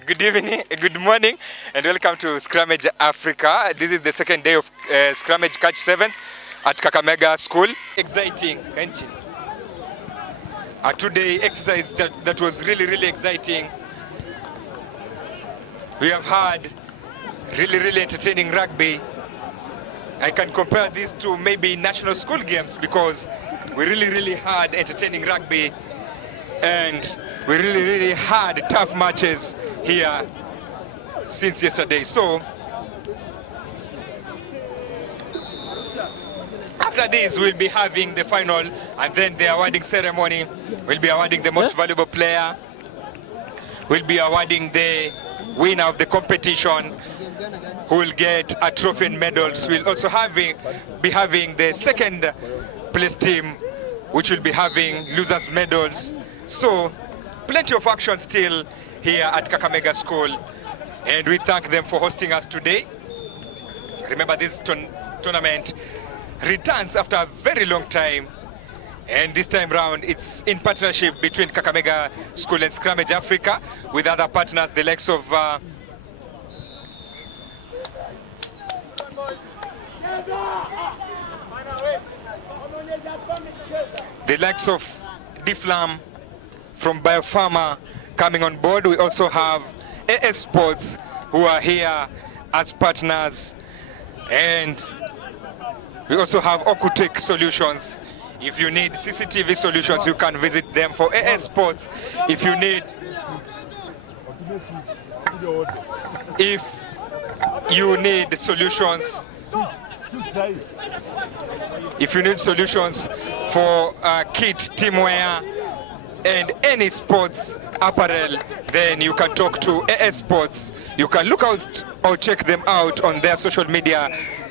Good evening, good morning, and welcome to Scrummage Africa. This is the second day of Scrummage Katch 7s at Kakamega School. Exciting, can't you? Today exercise that was really exciting. We have had really entertaining rugby. I can compare this to maybe national school games because we really had entertaining rugby, and we really had tough matches here since yesterday. So after this, we'll be having the final, and then the awarding ceremony. We'll be awarding the most valuable player. We'll be awarding the winner of the competition, who will get a trophy and medals. We'll also be having the second place team, which will be having losers medals. So plenty of action still here at Kakamega School, and we thank them for hosting us today. Remember, this tournament returns after a very long time, and this time round it's in partnership between Kakamega School and Scrummage Africa with other partners, the likes of Diflam from Biopharma coming on board. We also have AS Sports, who are here as partners, and we also have Okutech Solutions. If you need CCTV solutions, you can visit them. For AS Sports, if you need solutions for kit, teamwear, and any sports apparel, then you can talk to AS Sports. You can look out or check them out on their social media,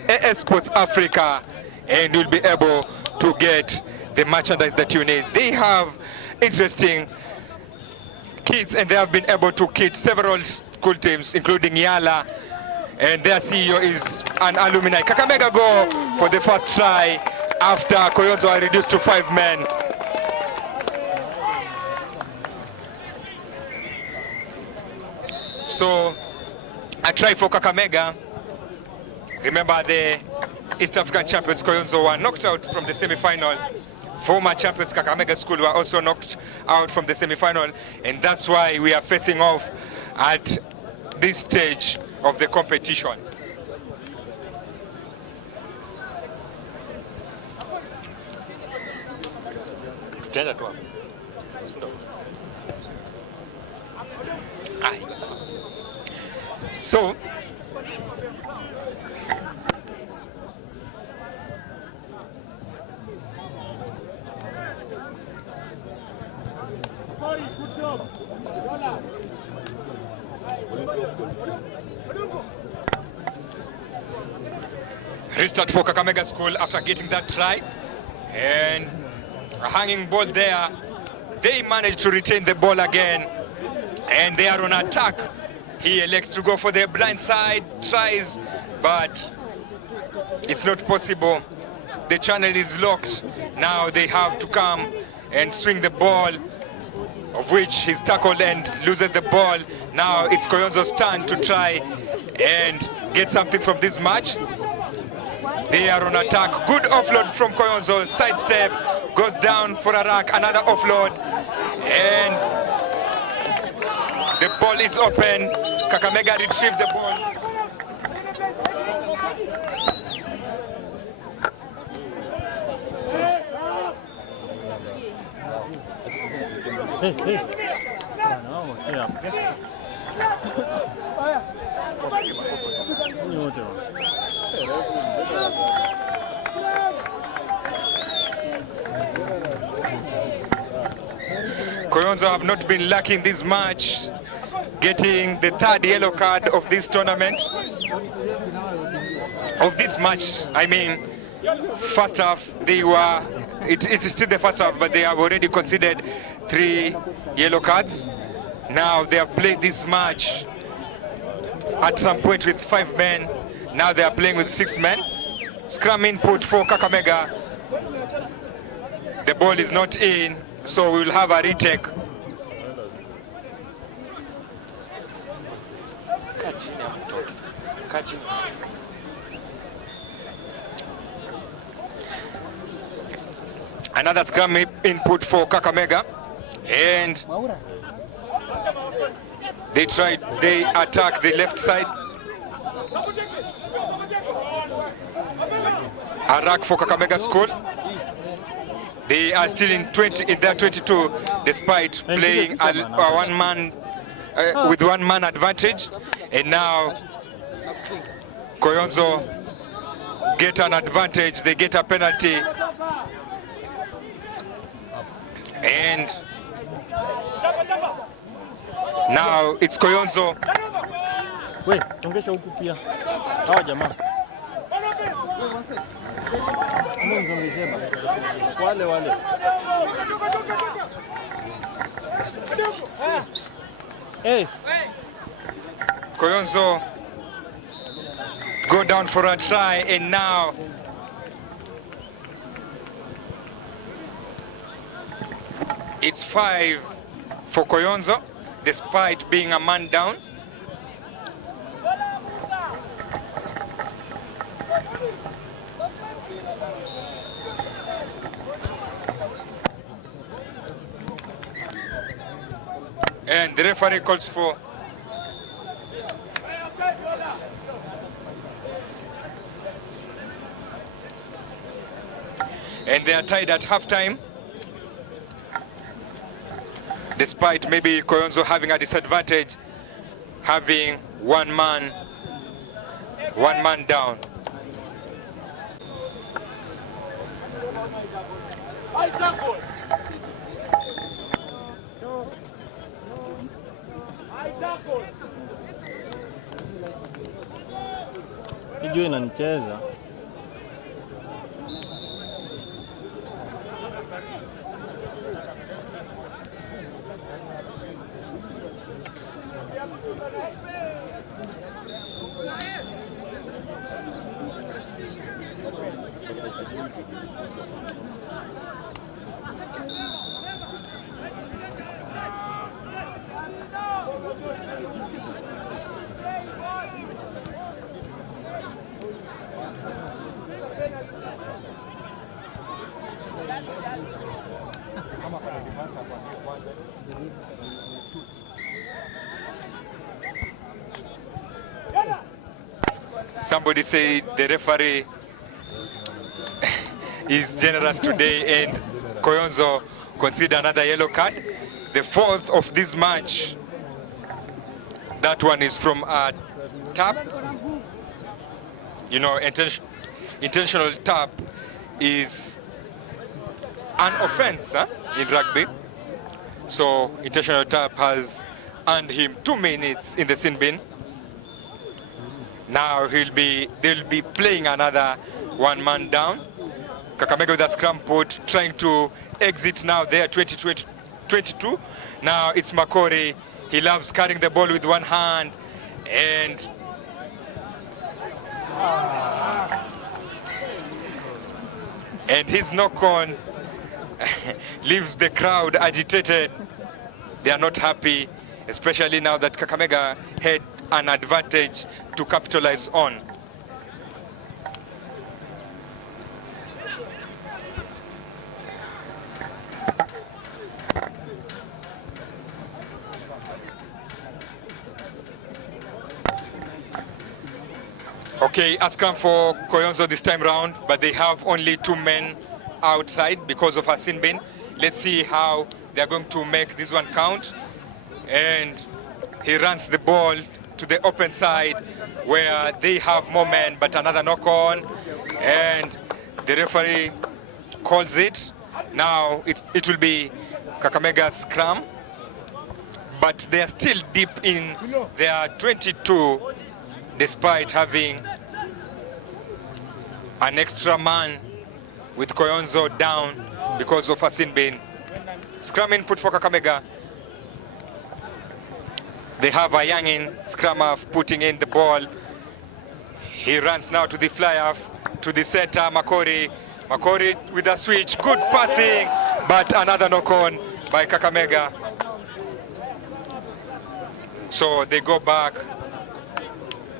AS Sports Africa, and you'll be able to get the merchandise that you need. They have interesting kits, and they have been able to kit several school teams, including Yala, and their CEO is an alumni. Kakamega go for the first try after Koyonzo are reduced to 5 men. So a try for Kakamega. Remember, the East African champions Koyonzo were knocked out from the semi-final. Former champions Kakamega School were also knocked out from the semi-final, and that's why we are facing off at this stage of the competition. So restart for Kakamega School after getting that try, and a hanging ball there. They managed to retain the ball again, and they are on attack. He elects to go for the blind side, tries, but it's not possible. The channel is locked. Now they have to come and swing the ball, of which he's tackled and loses the ball. Now it's Koyonzo's turn to try and get something from this match. They are on attack. Good offload from Koyonzo. Sidestep, goes down for a rack. Another offload, and the ball is open. Kakamega retrieved the ball. Koyonzo have not been lucky in this match, getting the third yellow card of this tournament, of this match. I mean, first half they were, it is still the first half, but they have already considered 3 yellow cards. Now they have played this match at some point with 5 men. Now they are playing with 6 men. Scrum input for Kakamega. The ball is not in, so we will have a retake. Another scrum input for Kakamega, and they attack the left side. A rack for Kakamega School. They are still in their 22, despite playing with one man advantage. And now Koyonzo get an advantage. They get a penalty. And now it's Koyonzo. Wait, songesha huku pia. Hawa jamaa. Wale. Hey. Koyonzo go down for a try, and now it's 5 for Koyonzo, despite being a man down. And the referee calls for and they are tied at halftime, despite maybe Koyonzo having a disadvantage, having one man down. Hijui inanicheza. Somebody say the referee is generous today, and Koyonzo consider another yellow card. The 4th of this match. That one is from a tap. You know, intentional tap is an offense in rugby. So intentional tap has earned him 2 minutes in the sin bin. Now they'll be playing another one man down. Kakamega with a scrum put, trying to exit now there, 22. Now it's Makori. He loves carrying the ball with one hand, and his knock-on leaves the crowd agitated. They are not happy, especially now that Kakamega had an advantage to capitalize on. Okay, has come for Koyonzo this time round, but they have only 2 men outside because of a sin bin. Let's see how they're going to make this one count. And he runs the ball to the open side where they have more men, but another knock-on, and the referee calls it. Now it will be Kakamega's scrum, but they are still deep in their 22, despite having an extra man with Koyonzo down because of a sin bin. Scrum input for Kakamega. They have a youngin scrummer putting in the ball. He runs now to the fly-off, to the center, Makori. Makori with a switch, good passing, but another knock-on by Kakamega. So they go back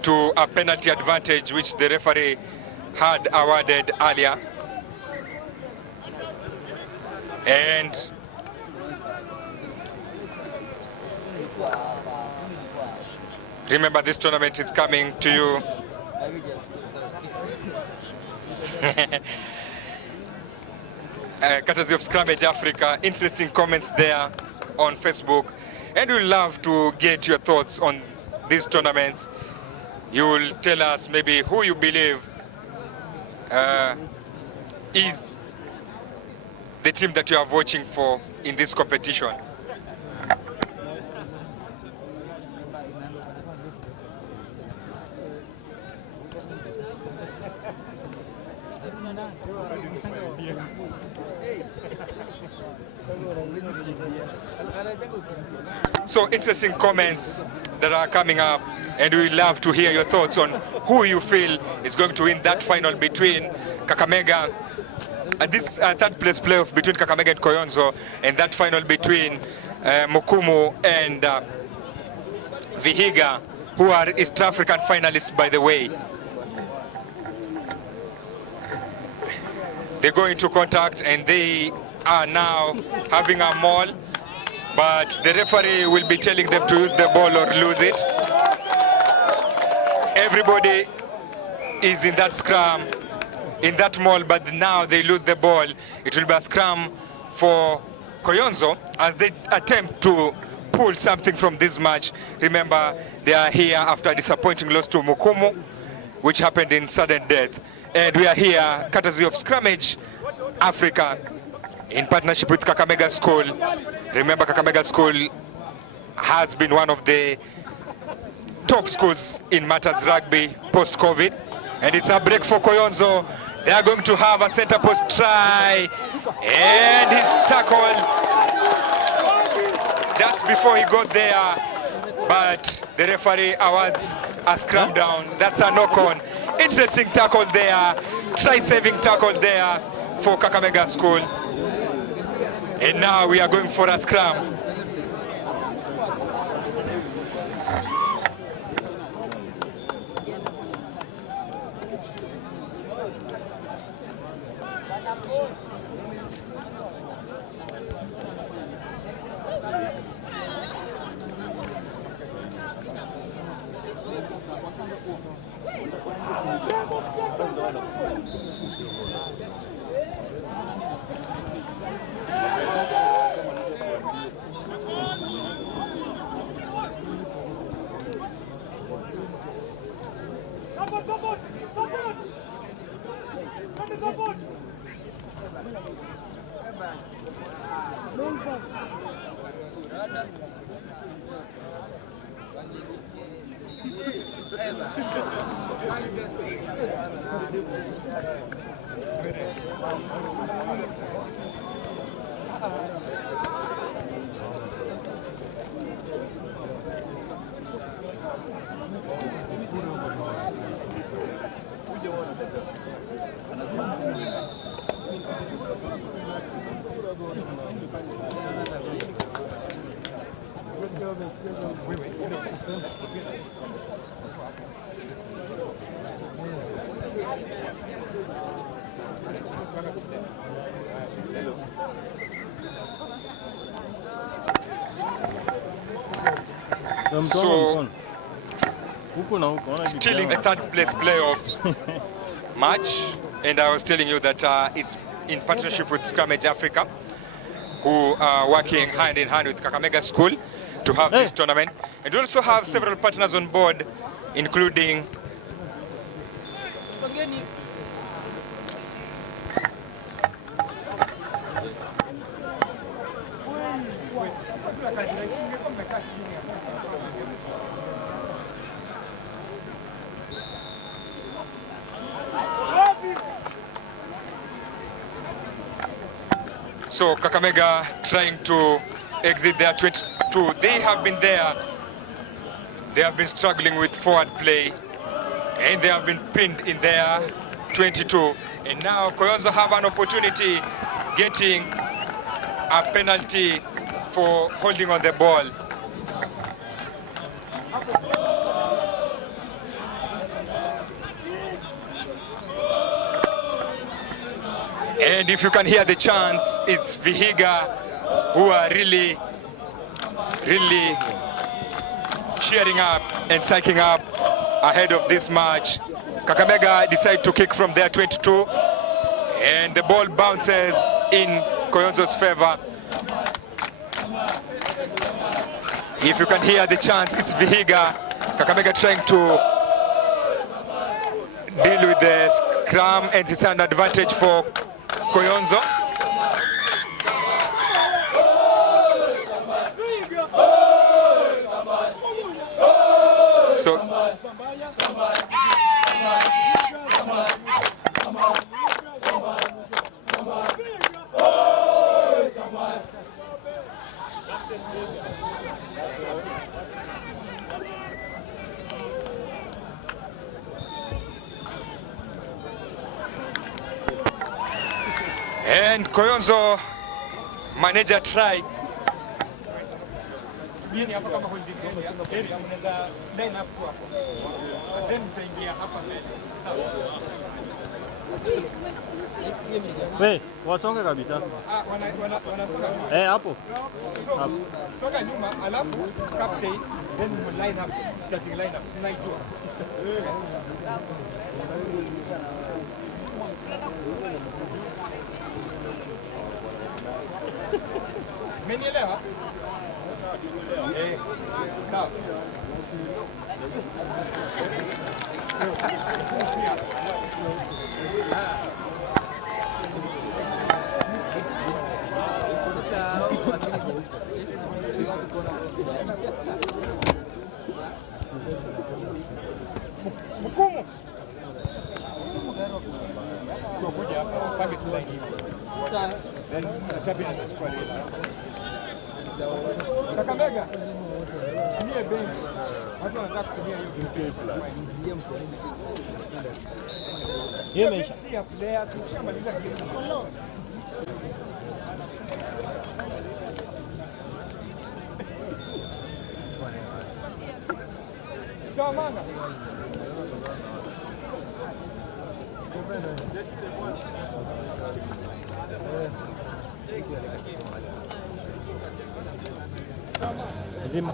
to a penalty advantage which the referee had awarded earlier. And remember, this tournament is coming to you courtesy of Scrummage Africa. Interesting comments there on Facebook, and we'd love to get your thoughts on these tournaments. You will tell us maybe who you believe is the team that you are watching for in this competition. So interesting comments that are coming up, and we love to hear your thoughts on who you feel is going to win that final between Kakamega, this third place playoff between Kakamega and Koyonzo, and that final between Mukumu and Vihiga, who are East African finalists, by the way. They go into contact and they are now having a maul, but the referee will be telling them to use the ball or lose it. Everybody is in that scrum, in that maul, but now they lose the ball. It will be a scrum for Koyonzo as they attempt to pull something from this match. Remember, they are here after a disappointing loss to Mukumu, which happened in sudden death. And we are here courtesy of Scrummage Africa in partnership with Kakamega School. Remember, Kakamega School has been one of the top schools in matters rugby post-COVID. And it's a break for Koyonzo. They are going to have a center post try. And he's tackled just before he got there. But the referee awards a scrum down. That's a knock-on. Interesting tackle there. Try-saving tackle there for Kakamega School. And now we are going for a scrum. So, still in the third place playoffs match, and I was telling you that it's in partnership with Scrummage Africa, who are working hand in hand with Kakamega School to have this tournament. And we also have several partners on board, including so Kakamega trying to exit their 22. They have been there. They have been struggling with forward play, and they have been pinned in their 22. And now Koyonzo have an opportunity getting a penalty for holding on the ball. And if you can hear the chants, it's Vihiga who are really cheering up and psyching up ahead of this match. Kakamega decide to kick from their 22, and the ball bounces in Koyonzo's favor. If you can hear the chants, it's Vihiga. Kakamega trying to deal with the scrum, and it's an advantage for Koyonzo. So and Koyonzo manager tried. We, wasonge kabisa. Hapo. Soka nyuma alafu captain then line up starting line up tunaijua. Mmenielewa? Sawa. Mkumu. Sio kuja hapa, pange tu line hivi. Sawa. Then tabi anachukua ile. Kakamega. Tumie bench. Watu wanataka kutumia hiyo bench. Hiyo imeisha. Si ya player, tukishamaliza game. Manga. Zima.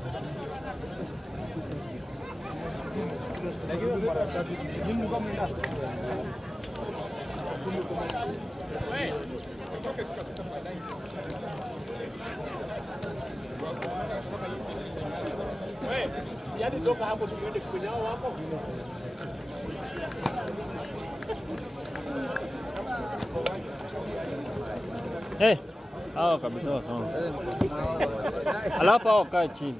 Yaani toka hapo tuende kwenye hao hapo. Hao kabisa wasonge. Alafu hao kaa chini.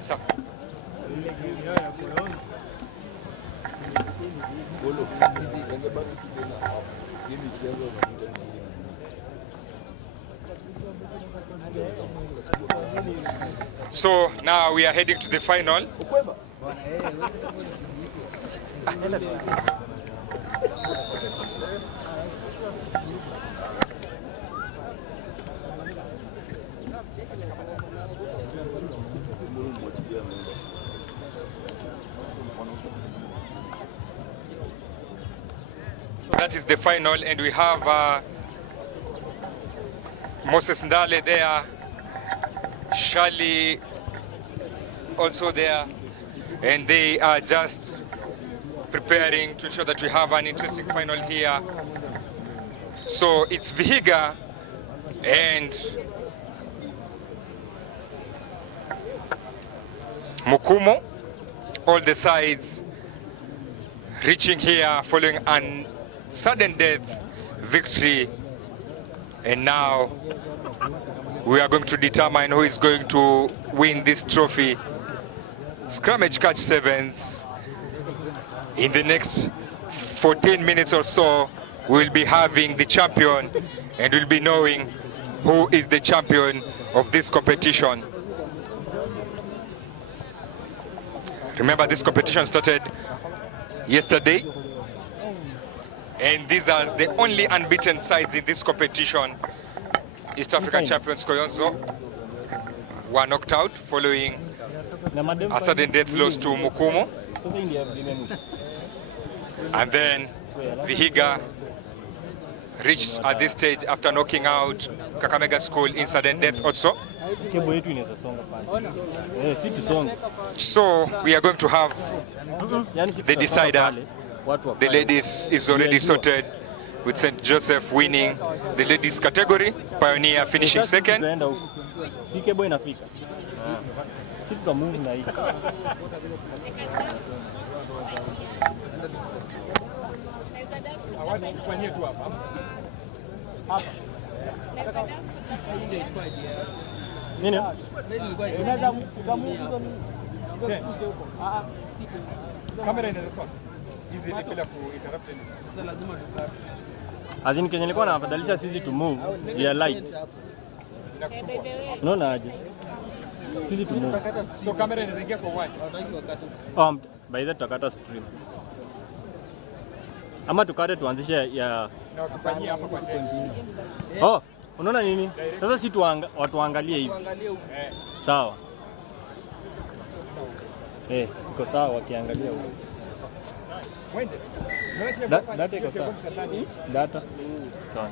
So. So now we are heading to the final. That is the final, and we have Moses Ndale there, Shali also there, and they are just preparing to ensure that we have an interesting final here. So it's Vihiga and Mukumo, all the sides reaching here following an sudden death victory, and now we are going to determine who is going to win this trophy. Scrummage Katch Sevens. In the next 14 minutes or so, we'll be having the champion, and we'll be knowing who is the champion of this competition. Remember, this competition started yesterday, and these are the only unbeaten sides in this competition. East African champions Koyonzo were knocked out following a sudden death loss to Mukumo. And then Vihiga reached at this stage after knocking out Kakamega School in sudden death also. So we are going to have the decider. The ladies is already sorted with St. Joseph winning the ladies category, Pioneer finishing second. Azini Kenya nilikuwa nafadhalisha sisi to move ya light. Unaona aje? Sisi to move. So kamera inaingia kwa uwanja. By that tutakata stream. Ama tukate tuanzishe ya Na kufanyia hapa kwa tent. Unaona nini? Sasa si watu waangalie hivi. Sawa. Iko sawa wakiangalia huko. Wenje. Data iko sawa. Data. Sawa.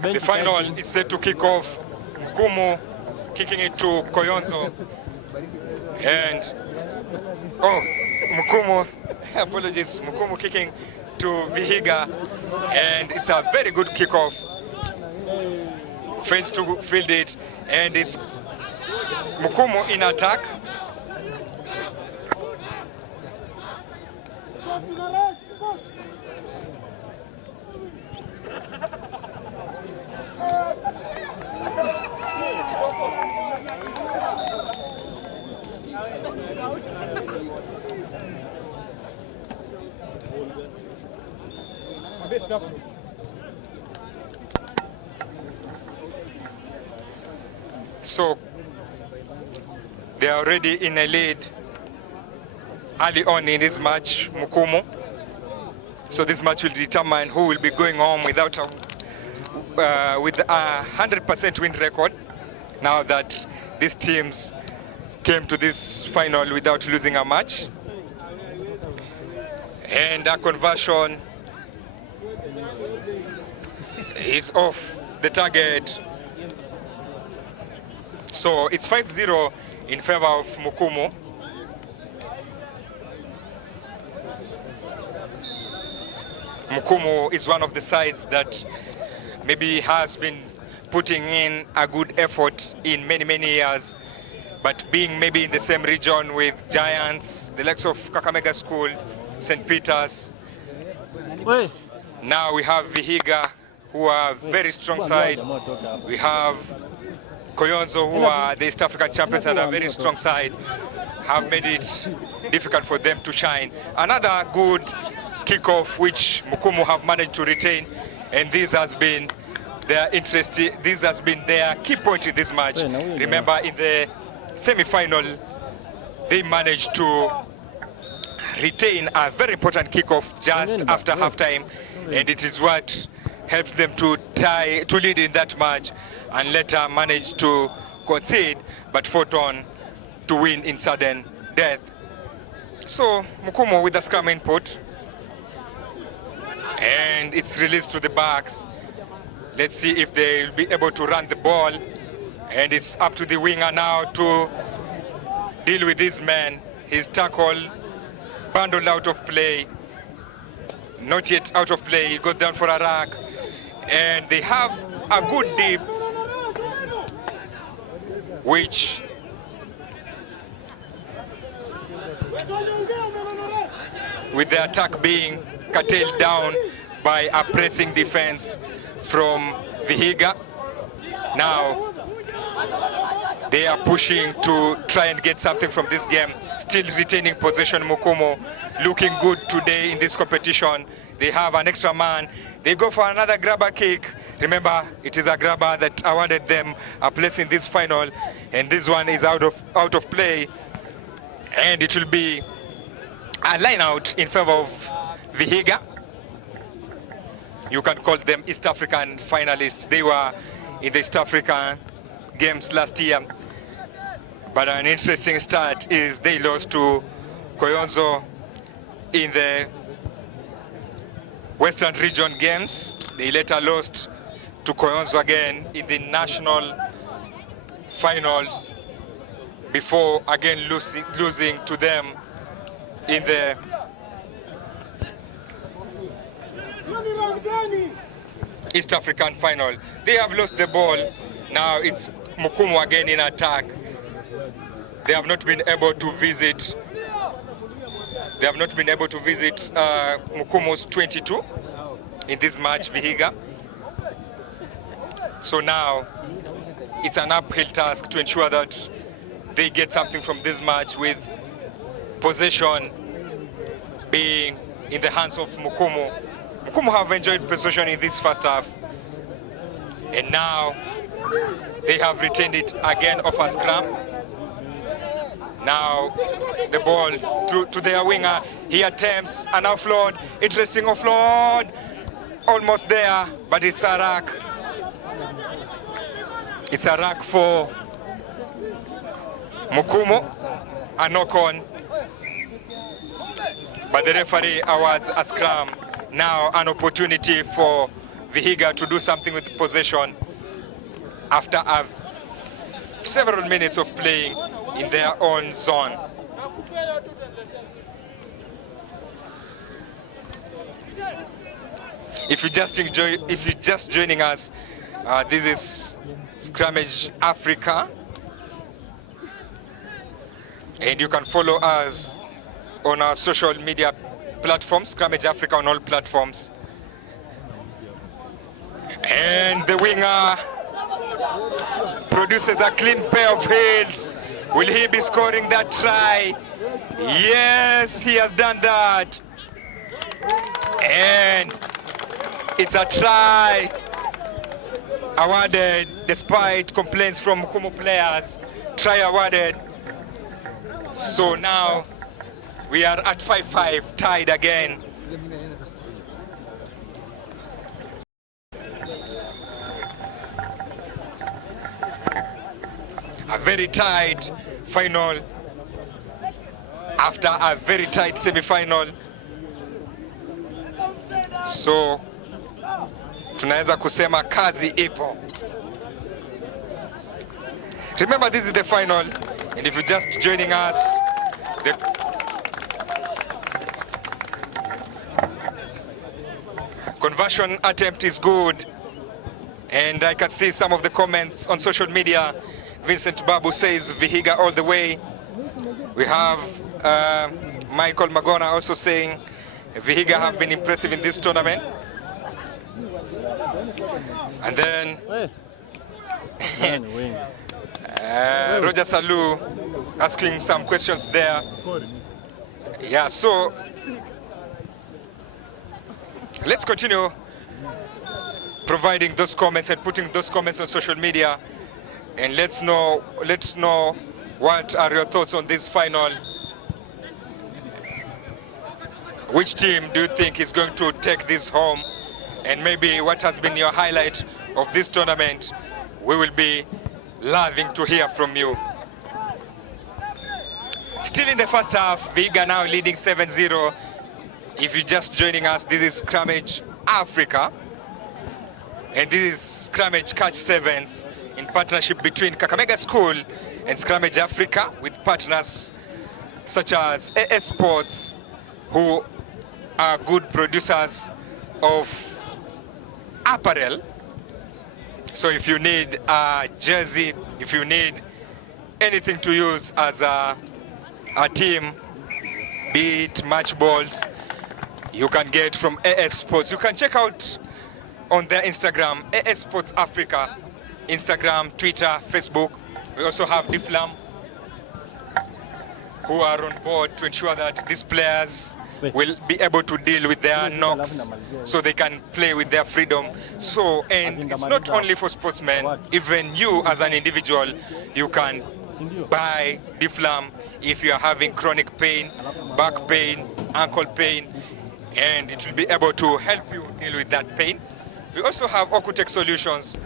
The final is set to kick off. Mukumo kicking it to Koyonzo. And, Mukumo, apologies, Mukumo kicking to Vihiga. And it's a very good kickoff. Fails to field it. And it's Mukumo in attack. So they are already in a lead early on in this match, Mukumo. So this match will determine who will be going home with a 100% win record. Now that these teams came to this final without losing a match. And a conversion is off the target. So it's 5-0 in favor of Mukumu. Mukumu is one of the sides that maybe has been putting in a good effort in many years, but being maybe in the same region with giants, the likes of Kakamega School, St. Peter's. Now we have Vihiga, who are very strong side. We have Koyonzo, who are the East African champions and a very strong side, have made it difficult for them to shine. Another good kickoff which Mukumu have managed to retain, and this has been their interest. This has been their key point in this match. Remember, in the semi-final, they managed to retain a very important kickoff just after halftime, and it is what helped them to lead in that match, and later managed to concede, but fought on to win in sudden death. So Mukumu with the scrum input, and it's released to the backs. Let's see if they will be able to run the ball, and it's up to the winger now to deal with this man. His tackle bundled out of play, not yet out of play. He goes down for a rack, and they have a good dip, which with the attack being curtailed down by a pressing defense from Vihiga. Now they are pushing to try and get something from this game, still retaining possession. Mukumu looking good today in this competition. They have an extra man. They go for another grabber kick. Remember, it is a grabber that awarded them a place in this final, and this one is out of play, and it will be a line out in favor of Vihiga. You can call them East African finalists. They were in the East African games last year, but an interesting start is they lost to Koyonzo in the Western Region games. They later lost to Koyonzo again in the national finals before again losing to them in the East African final. They have lost the ball. Now it's Mukumu again in attack. They have not been able to visit. They have not been able to visit Mukumu's 22 in this match, Vihiga. So now it's an uphill task to ensure that they get something from this match, with possession being in the hands of Mukumu. Mukumu have enjoyed possession in this first half, and now they have retained it again off a scrum. Now the ball through to their winger. He attempts an offload. Interesting offload. Almost there, but it's a rack. It's a rack for Mukumu. A knock on. But the referee awards a scrum. Now an opportunity for Vihiga to do something with the possession after several minutes of playing in their own zone. If you're just joining us, this is Scrummage Africa, and you can follow us on our social media platforms, Scrummage Africa on all platforms. And the winger produces a clean pair of heads. Will he be scoring that try? Yes, he has done that. And it's a try awarded despite complaints from Mukumu players. Try awarded. So now we are at 5-5, tied again. A very tight final after a very tight semi-final. So tunaweza kusema kazi ipo. Remember, this is the final, and if you're just joining us, the conversion attempt is good, and I can see some of the comments on social media. Vincent Babu says Vihiga all the way. We have Michael Magona also saying Vihiga have been impressive in this tournament. And then Roger Salou asking some questions there. Yeah, so let's continue providing those comments and putting those comments on social media, and let's know what are your thoughts on this final. Which team do you think is going to take this home, and maybe what has been your highlight of this tournament? We will be loving to hear from you. Still in the first half, Vihiga now leading 7-0. If you're just joining us, this is Scrummage Africa, and this is Scrummage Catch Sevens in partnership between Kakamega School and Scrummage Africa, with partners such as AS Sports, who are good producers of apparel. So if you need a jersey, if you need anything to use as a team, be it match balls, you can get from AS Sports. You can check out on their Instagram, AS Sports Africa, Instagram, Twitter, Facebook. We also have Diflam, who are on board to ensure that these players will be able to deal with their knocks so they can play with their freedom. So, and it's not only for sportsmen, even you as an individual, you can buy Diflam if you are having chronic pain, back pain, ankle pain, and it will be able to help you deal with that pain. We also have Okutech Solutions,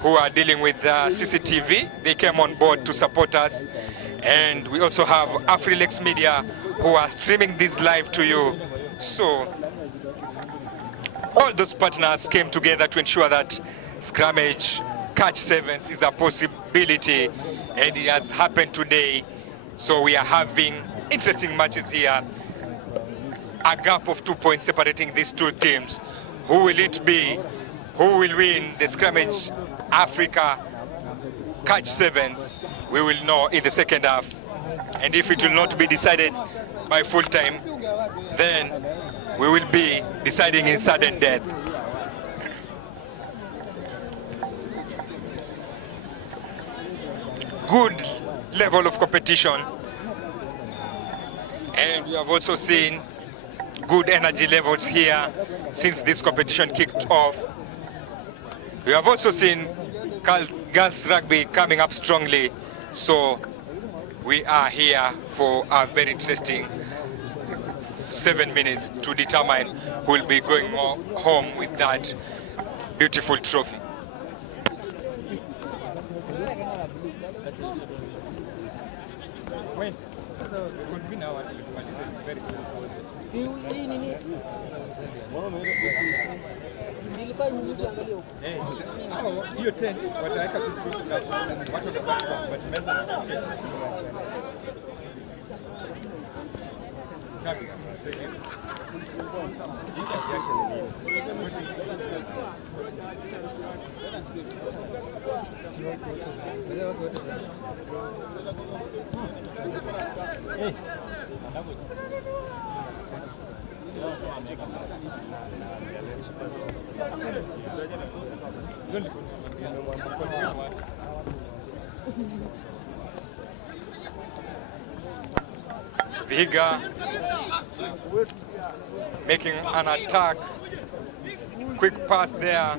who are dealing with CCTV. They came on board to support us. And we also have Afrilex Media, who are streaming this live to you. So all those partners came together to ensure that Scrummage Catch Sevens is a possibility, and it has happened today. So we are having interesting matches here. A gap of 2 points separating these two teams. Who will it be? Who will win the Scrummage Africa Catch Sevens? We will know in the second half. And if it will not be decided by full time, then we will be deciding in sudden death. Good level of competition. And we have also seen good energy levels here since this competition kicked off. We have also seen girls rugby coming up strongly. So we are here for a very interesting 7 minutes to determine who will be going home with that beautiful trophy. Hiyo tent wataweka tu trophies hapo. Watu watabaki but meza na check. Tabii tunasema. Vihiga making an attack. Quick pass there.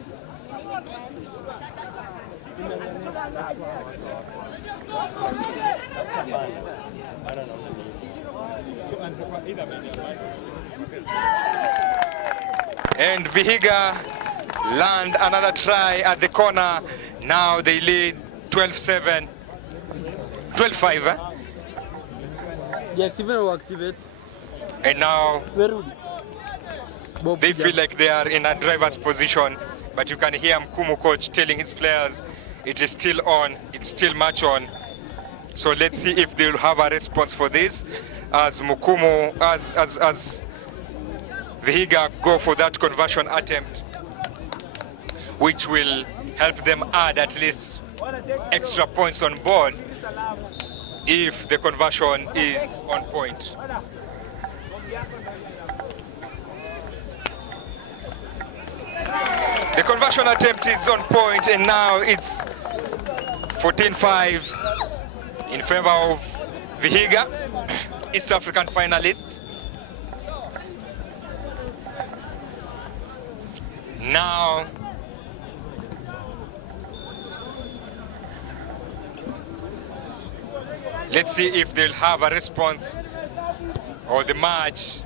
And Vihiga land another try at the corner. Now they lead 12-7, 12-5. Deactivate or activate. And now Bob they feel like they are in a driver's position, but you can hear Mkumu coach telling his players it is still on, it's still match on. So let's see if they'll have a response for this as Mkumu, as Vihiga go for that conversion attempt, which will help them add at least extra points on board if the conversion is on point. The conversion attempt is on point, and now it's 14-5 in favor of Vihiga, East African finalists. Now let's see if they'll have a response or the match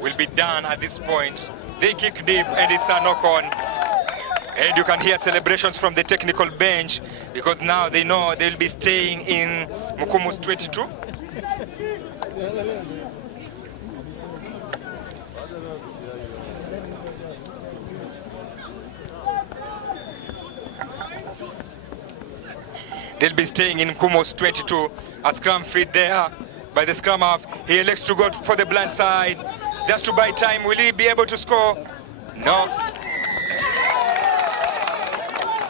will be done at this point. They kick deep and it's a knock-on. And you can hear celebrations from the technical bench because now they know they'll be staying in Mukumu's 22. They'll be staying in Mukumu's 22. A scrum feed there by the scrum half. He elects to go for the blind side just to buy time. Will he be able to score? No.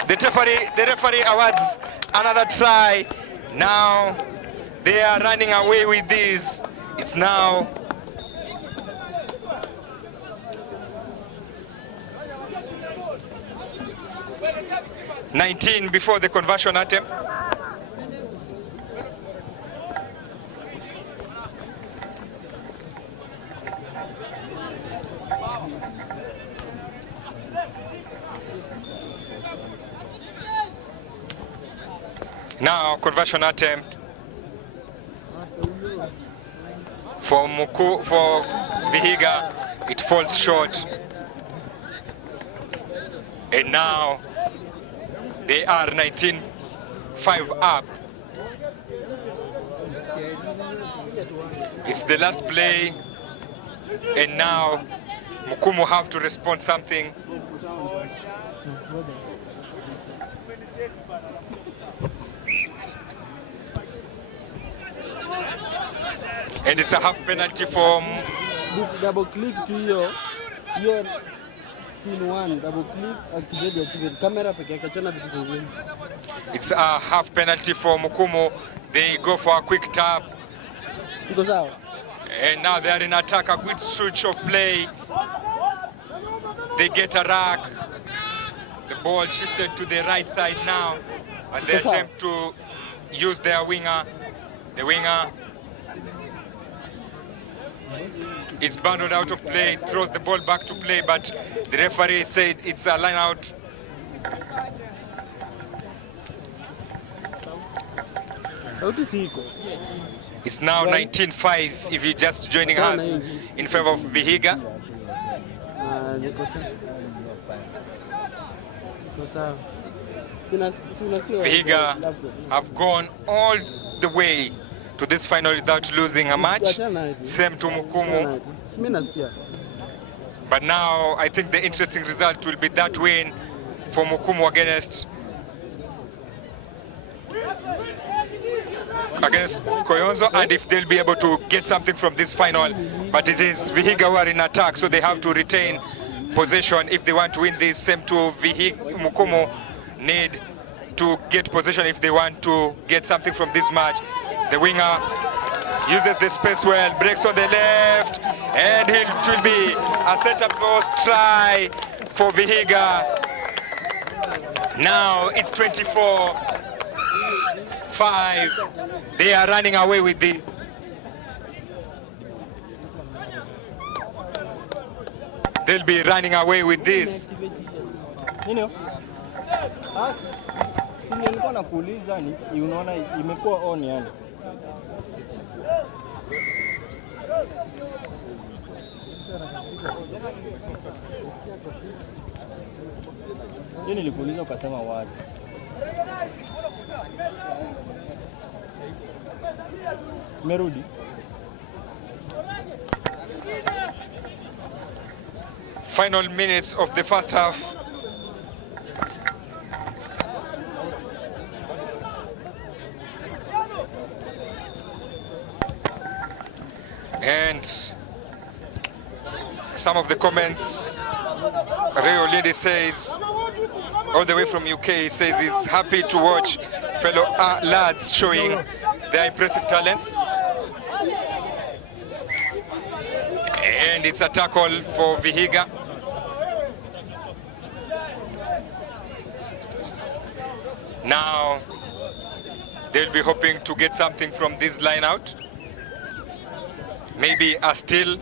The referee awards another try. Now they are running away with this. It's now 19 before the conversion attempt. Now conversion attempt for Vihiga, it falls short. And now they are 19-5 up. It's the last play, and now Mukumu have to respond something. And it's a half penalty for double click to your scene 1, double click, activate camera peke yake, chana vitu zingine. It's a half penalty for Mukumu. They go for a quick tap. Iko sawa. And now they are in attack, a good switch of play. They get a rack. The ball shifted to the right side now, and they attempt to use their winger. The winger is bundled out of play, throws the ball back to play, but the referee said it's a line out. It's now 19-5 if you're just joining us in favor of Vihiga. Vihiga have gone all the way to this final without losing a match. Same to Mukumu. But now I think the interesting result will be that win for Mukumu against Koyonzo, and if they'll be able to get something from this final. But it is Vihiga who are in attack, so they have to retain possession if they want to win this. Same to Mukumu need to get possession if they want to get something from this match. The winger uses the space well, breaks on the left, and it will be a set-up post try for Vihiga. Now it's 24-5. They are running away with this. They'll be running away with this. Nilikuwa nakuuliza unaona imekuwa on yani. Yeye nilikuuliza ukasema wapi? Merudi. Final minutes of the first half. And some of the comments, Ray Olinde says, all the way from UK, says he's happy to watch fellow lads showing their impressive talents. And it's a tackle for Vihiga. Now they'll be hoping to get something from this line out. Maybe a steal.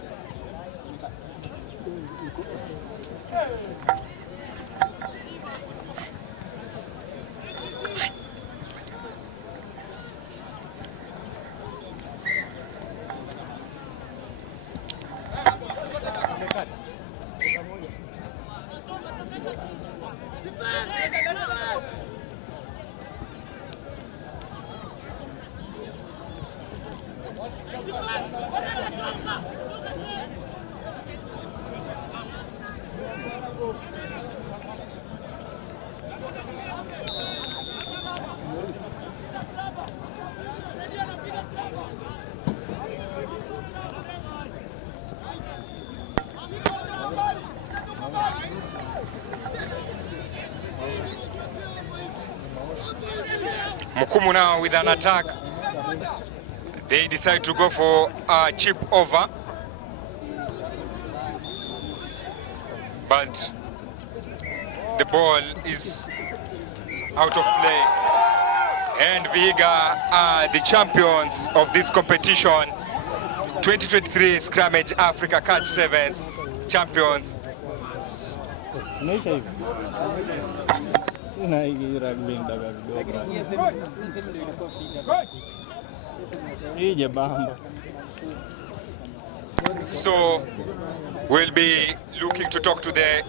Mukumu now with an attack. They decide to go for a chip over. But the ball is out of play. And Vihiga are the champions of this competition. 2023 Scrummage Africa Catch Sevens champions. So we'll be looking to talk to the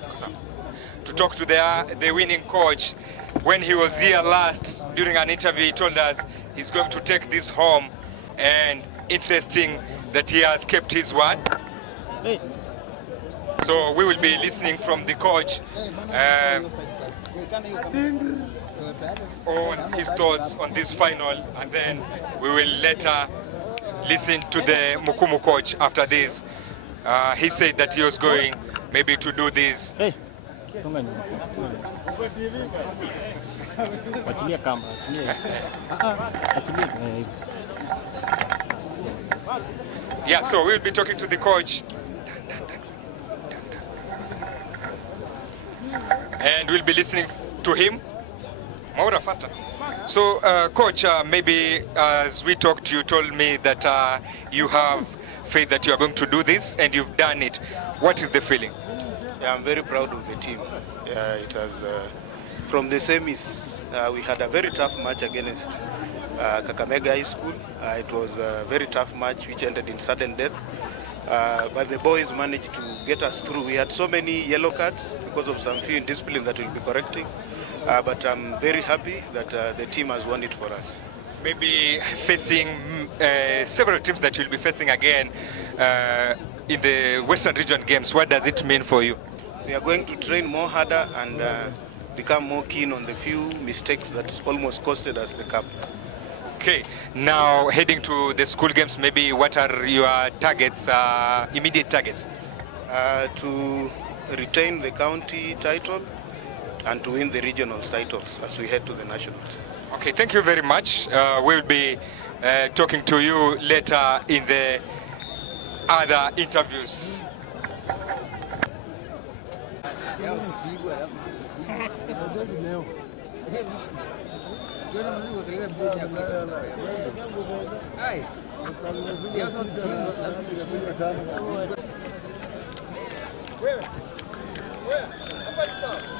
winning coach. When he was here last during an interview, he told us he's going to take this home, and interesting that he has kept his word. So we will be listening from the coach on his thoughts on this final, and then we will later listen to the Mukumu coach after this. He said that he was going maybe to do this. Yeah, so we'll be talking to the coach. And we'll be listening to him. Maura, faster. So, coach, maybe as we talked, you told me that you have faith that you are going to do this, and you've done it. What is the feeling? Yeah, I'm very proud of the team. Yeah, it was from the semis. We had a very tough match against Kakamega High School. It was a very tough match which ended in sudden death. But the boys managed to get us through. We had so many yellow cards because of some few indiscipline that we'll be correcting. But I'm very happy that the team has won it for us. Maybe facing several teams that you'll be facing again in the Western Region Games, what does it mean for you? We are going to train more harder and become more keen on the few mistakes that almost costed us the cup. Okay, now heading to the school games, maybe what are your targets, immediate targets? To retain the county title and to win the regional titles as we head to the nationals. Okay, thank you very much. We'll be talking to you later in the other interviews.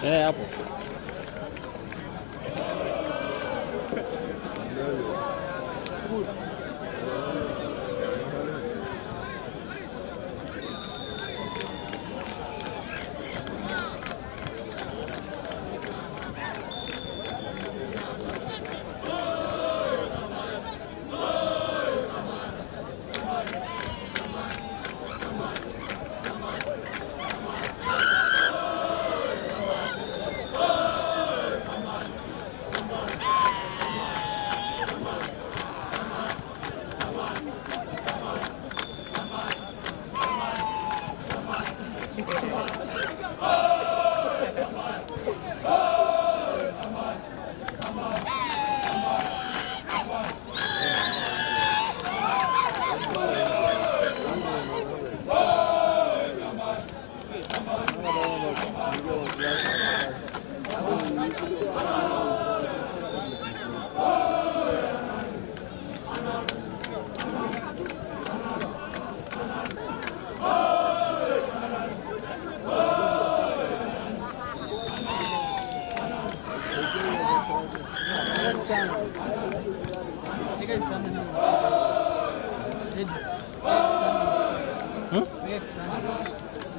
Hapo.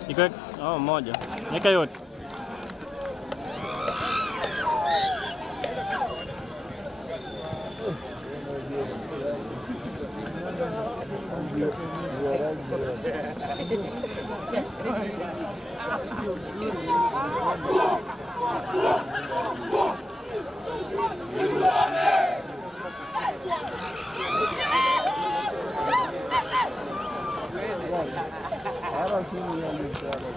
Iko moja. Nika yote. I don't think we understand.